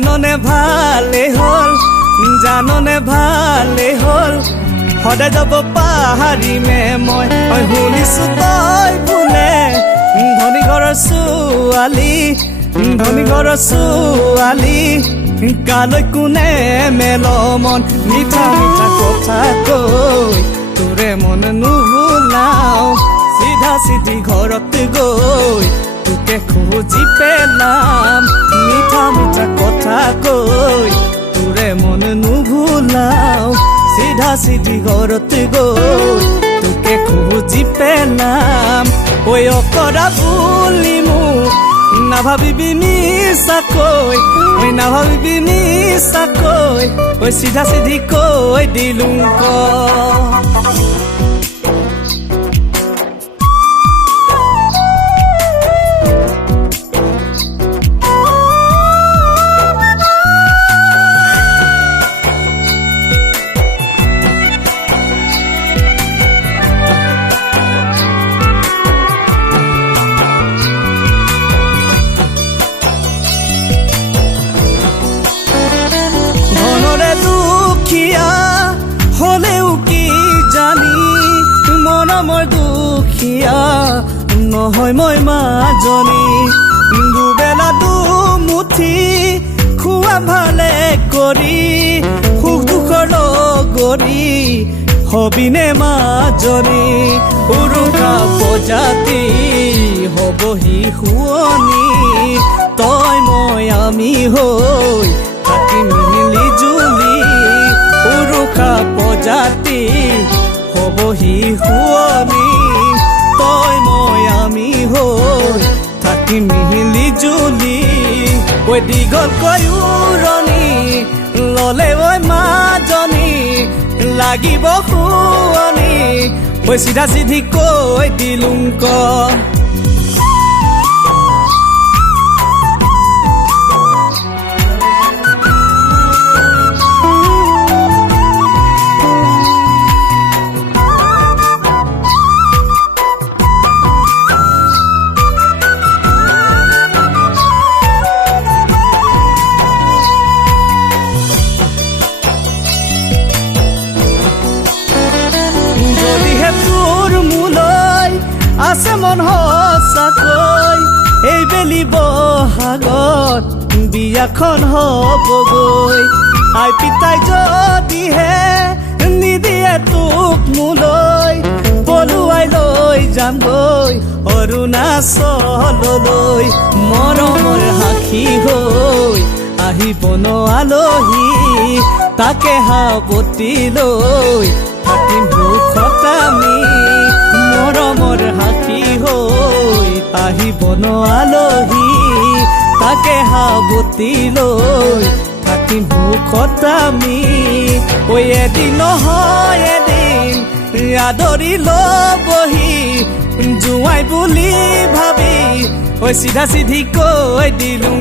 জাননে ভালে হল জাননে ভালে হল সদায় যাব পাহাৰিমে মই শুনিছো তই বোলে ধনী ঘৰৰ ছোৱালী ধনী ঘৰৰ ছোৱালী কালৈ কোনে মেল মন মিঠা মিঠা কথা কৈ তোৰে মন নুভুলাও চিধা চিধি ঘৰত গৈ তোকে খুজি পেলাম মিঠা মিঠা কথা কৈ তোৰে মন নুভুলাও চিধা চিধি ঘৰত গৈ তোকে খুজি পেলাম ঐ অকৰা বুলি মোক নাভাবিবি মিছাকৈ ঐ নাভাবিবি মিছাকৈ ঐ চিধা চিধি কৈ দিলোঁ হলেও কি জানি মৰমৰ দুখীয়া নহয় মই মাজনী দুবেলা দুমুঠি খোৱা ভালে কৰি সুখ দুখৰ লগৰী হবিনে মাজনী উৰুকা প্ৰজাতি হবহি শুৱনি তই মই আমি হৈ থাকিম মিলি জুলি উৰুকা প্ৰজাতি হবহি শুৱনি তই মই আমি হৈ থাকিম মিলি জুলি ঐ দীঘলকৈ উৰণি ললে ঐ মাজনী লাগিব শুৱনি ঐ চিধা চিধি কৈ দিলোঁ আছে মন সঁচাকৈ এই বেলি বহাগত বিয়াখন হবগৈ আই পিতাই যদিহে নিদিয়ে তোক মোলৈ পলুৱাই লৈ যামগৈ অৰুণাচললৈ মৰমৰ সাক্ষী হৈ আহিব ন আলহী তাকে সাৱটি লৈ থাকিম সুখত আমি মৰমৰ সাক্ষী হৈ আহিব ন আলহী তাকে সাৱটি লৈ থাকিম সুখত আমি ঐ এদিন নহয় এদিন আদৰি ল'বহি জোঁৱাই বুলি ভাবি ঐ চিধা চিধি কৈ দিলোঁ